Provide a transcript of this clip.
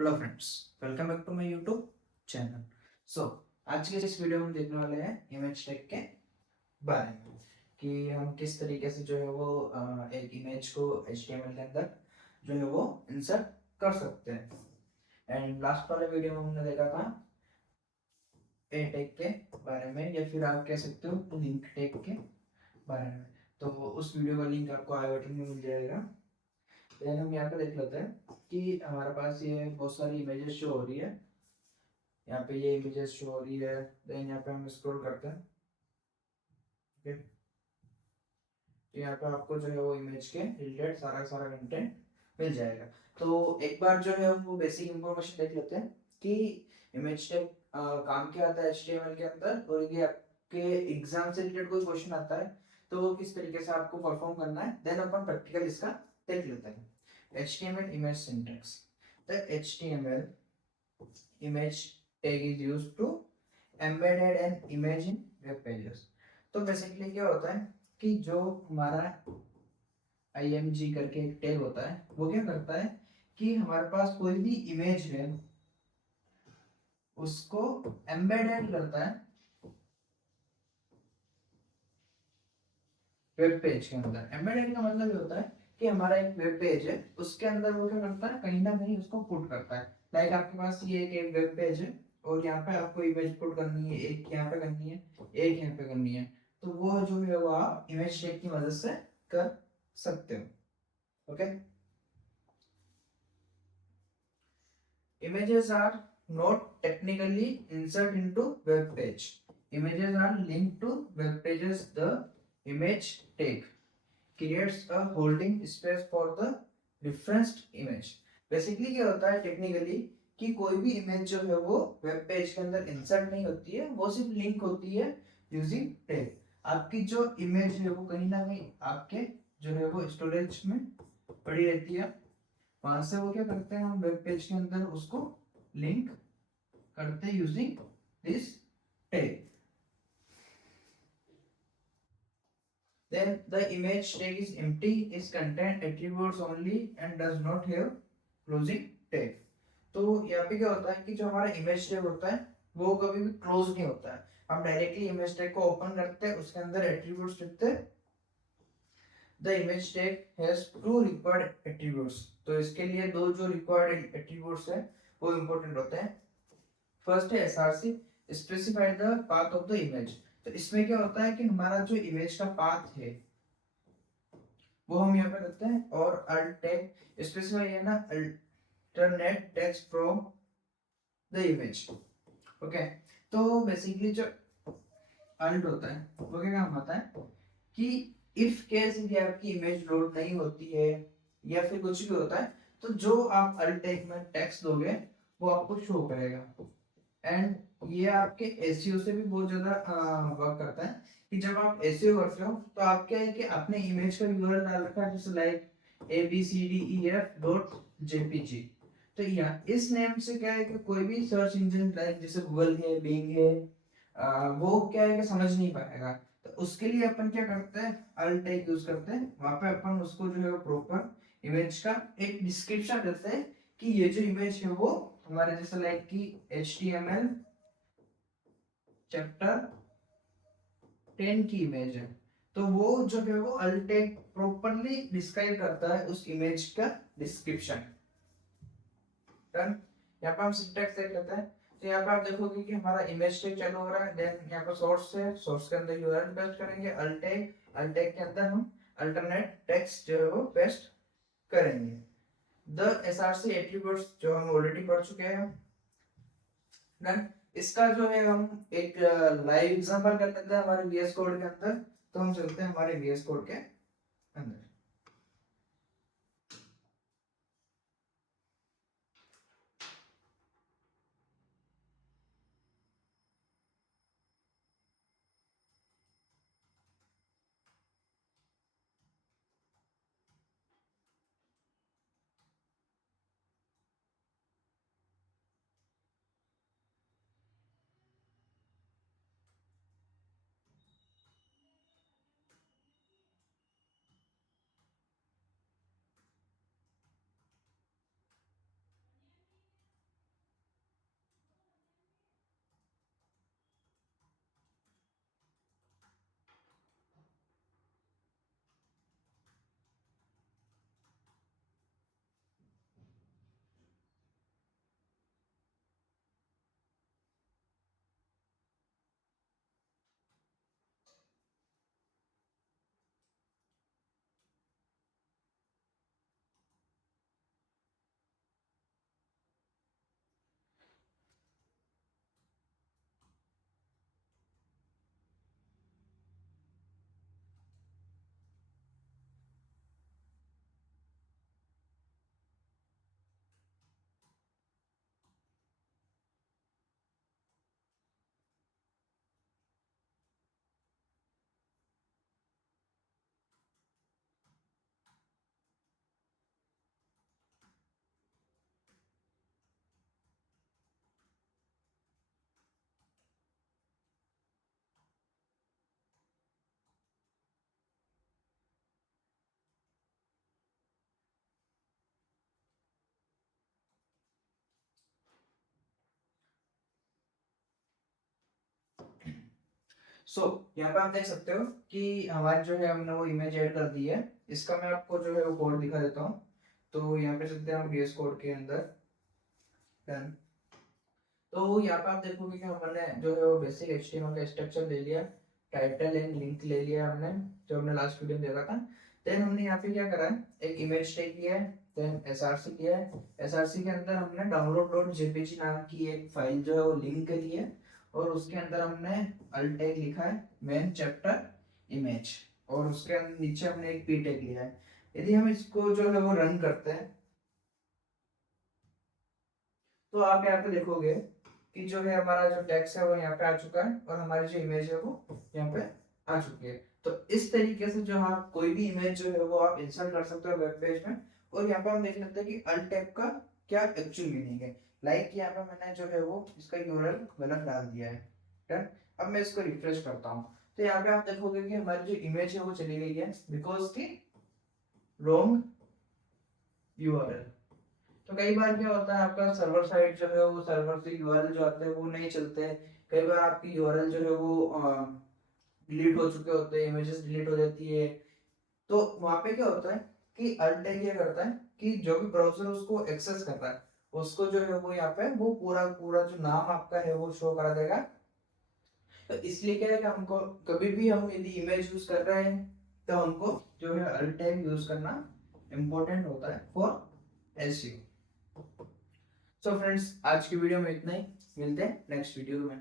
Hello friends, welcome back to my YouTube channel. So आज के इस वीडियो में देखने वाले हैं इमेज टैग के बारे में कि हम किस तरीके से जो है वो एक इमेज को HTML के अंदर जो है वो इंसर्ट कर सकते हैं। एंड लास्ट वाले वीडियो में हमने देखा था ए टैग के बारे में, या फिर आप कह सकते हो लिंक टैग के बारे में। तो उस वीडियो का लिंक आपको आई बटन में मिल जाएगा। देन हम यहाँ पे देख लेते हैं कि हमारे पास ये बहुत सारी इमेजेस शो हो रही है। यहाँ पे ये इमेजेस शो हो रही है। देन यहाँ पे हम स्क्रॉल करते हैं। ओके, तो यहाँ पे आपको जो है वो इमेज के रिलेटेड सारा सारा कंटेंट मिल जाएगा। तो एक बार जो है वो बेसिक इंफॉर्मेशन देख लेते हैं कि इमेज टैग काम क्या आता है HTML के अंदर, और यदि आपके एग्जाम से रिलेटेड कोई क्वेश्चन आता है तो वो किस तरीके से आपको परफॉर्म करना है। देन अपन प्रैक्टिकल इसका देख लेते हैं। HTML image syntax. The HTML image tag is used to embedded an image in web pages. तो बेसिकली क्या होता है कि जो हमारा img करके एक टैग होता है वो क्या करता है कि हमारे पास कोई भी इमेज है उसको एम्बेडेड करता है वेब पेज के अंदर। एम्बेडेड का मतलब ये होता है कि हमारा एक वेब पेज है, उसके अंदर वो क्या करता है, कहीं ना कहीं उसको पुट करता है। लाइक आपके पास ये एक वेब पेज है और यहाँ पे आपको इमेज पुट करनी है, एक यहाँ पे करनी है, एक यहाँ पे करनी है। तो वो जो है वो आप इमेज टैग की मदद से कर सकते हो। Okay, images are not technically insert into web page. Images are linked to web pages. The image tag creates a holding space for the referenced image. Basically क्या होता है टेक्निकली कि कोई भी इमेज जो है वो वेब पेज के अंदर इंसर्ट नहीं होती है, वो सिर्फ लिंक होती है यूजिंग टैग। आपकी जो इमेज है वो कहीं ना कहीं आपके जो है वो स्टोरेज में पड़ी रहती है। वहां से वो क्या करते हैं, हम वेब पेज के अंदर उसको लिंक करते हैं using this tag. Then the image tag is empty, is contain attributes only and does not have closing tag. तो यहाँ पे क्या होता है कि जो हमारा इमेज टैग होता है वो कभी भी क्लोज नहीं होता है। हम डायरेक्टली इमेज टैग को ओपन करते हैं, उसके अंदर एट्रीब्यूट्स लिखते हैं। The image tag has two required attributes. तो इसके लिए दो जो रिक्वायर्ड एट्रीब्यूट्स है वो इंपॉर्टेंट होते हैं। फर्स्ट है SRC, specify the path of the image. तो इसमें क्या होता है कि हमारा जो इमेज का पाथ है वो हम यहाँ पे करते हैं। और अल्ट टैग स्पेसिफाई है ना, alternate text from the image. Okay, तो बेसिकली जो अल्ट होता है वो क्या काम आता है कि इफ केस यदि आपकी इमेज लोड नहीं होती है या फिर कुछ भी होता है तो जो आप अल्ट टैग में टेक्स्ट दोगे वो आपको शो करेगा। एंड ये आपके एसईओ से भी बहुत ज्यादा वर्क करता है कि जब आप एसईओ करते हो तो आप क्या है कि अपने इमेज का यूआरएल डाल रखा है जैसे लाइक abcdef.jpg। तो यहाँ इस नेम से क्या है कि कोई भी सर्च इंजन लाइक जैसे गूगल है, बिंग है, वो क्या है कि समझ नहीं पाएगा। तो उसके लिए अपन क्या करते हैं, अल्ट टैग यूज करते हैं। वहां पे अपन उसको जो है प्रॉपर इमेज का एक डिस्क्रिप्शन देते हैं कि ये जो इमेज है वो हमारे जैसे लाइक कि HTML चैप्टर 10 की इमेज है। तो वो जो है वो अल्ट टैग प्रॉपरली डिस्क्राइब करता है उस इमेज का डिस्क्रिप्शन। डन। यहाँ पे हम सिंटैक्स देख लेते हैं। तो यहाँ पे आप देखोगे कि हमारा इमेज टैग चालू हो रहा है। देन यहाँ पे सोर्स है, सोर्स के अंदर यूआरएल पेस्ट करेंगे अल्ट टैग के अंदर हम अल्टरनेट टेक्स्ट जो है वो पेस्ट करेंगे। द एसआरसी एट्रीब्यूट्स जो हम ऑलरेडी पढ़ चुके हैं। डन। इसका जो है हम एक लाइव एग्जांपल कर लेते हैं हमारे VS कोड के अंदर। तो हम चलते हैं हमारे VS कोड के अंदर। यहाँ पे आप देख सकते हो कि हमारी जो है हमने वो इमेज ऐड कर दी है। इसका मैं आपको जो है वो कोड दिखा देता हूँ। तो यहाँ पे चलते हैं हम VS कोड के अंदर। डन। तो यहाँ पे आप देखोगे कि हमने जो है वो बेसिक HTML का स्ट्रक्चर ले लिया, टाइटल एंड लिंक ले लिया हमने, जो हमने लास्ट वीडियो में देखा था। देन हमने यहाँ पे क्या करा है, एक इमेज टैग लिया है, देन SRC लिया है। SRC के अंदर हमने download.jpg नाम की एक फाइल जो है वो लिंक करी है, और उसके अंदर हमने अल्ट टैग लिखा है मेन चैप्टर इमेज, और उसके नीचे हमने एक p टैग लिया है। यदि हम इसको जो है वो रन करते हैं तो आप यहाँ पे देखोगे कि जो है हमारा जो टेक्स्ट है वो यहाँ पे आ चुका है, और हमारी जो इमेज है वो यहाँ पे आ चुकी है। तो इस तरीके से जो आप कोई भी इमेज जो है वो आप इंसर्ट कर सकते हो वेब पेज में। और यहाँ पे हम देख लेते हैं कि अल्ट टैब का क्या एक्चुअल मीनिंग है। लाइक यहाँ पे मैंने जो है वो इसका यूआरएल गलत डाल दिया है। डन। अब मैं इसको रिफ्रेश करता हूँ, तो यहाँ पे आप देखोगे कि हमारी जो इमेज है वो चली गई है बिकॉज की रॉन्ग यूआरएल। तो कई बार क्या होता है, आपका सर्वर साइड जो है वो सर्वर से यूआरएल जो आते हैं वो नहीं चलते हैं। कई बार आपकी यूआरएल जो है वो डिलीट हो चुके होते हैं, इमेजेस डिलीट हो जाती है। तो वहां पे क्या होता है कि अल्ट टैग ये करता है कि जो भी ब्राउजर उसको एक्सेस कर रहा है उसको जो है वो यहाँ पे वो पूरा पूरा जो नाम आपका है वो शो करा देगा। तो इसलिए क्या है कि हमको कभी भी हम यदि इमेज यूज कर रहे हैं तो हमको जो है अल्ट टैग यूज करना इम्पोर्टेंट होता है फॉर एसईओ। सो फ्रेंड्स, आज की वीडियो में इतना ही। मिलते हैं नेक्स्ट वीडियो में।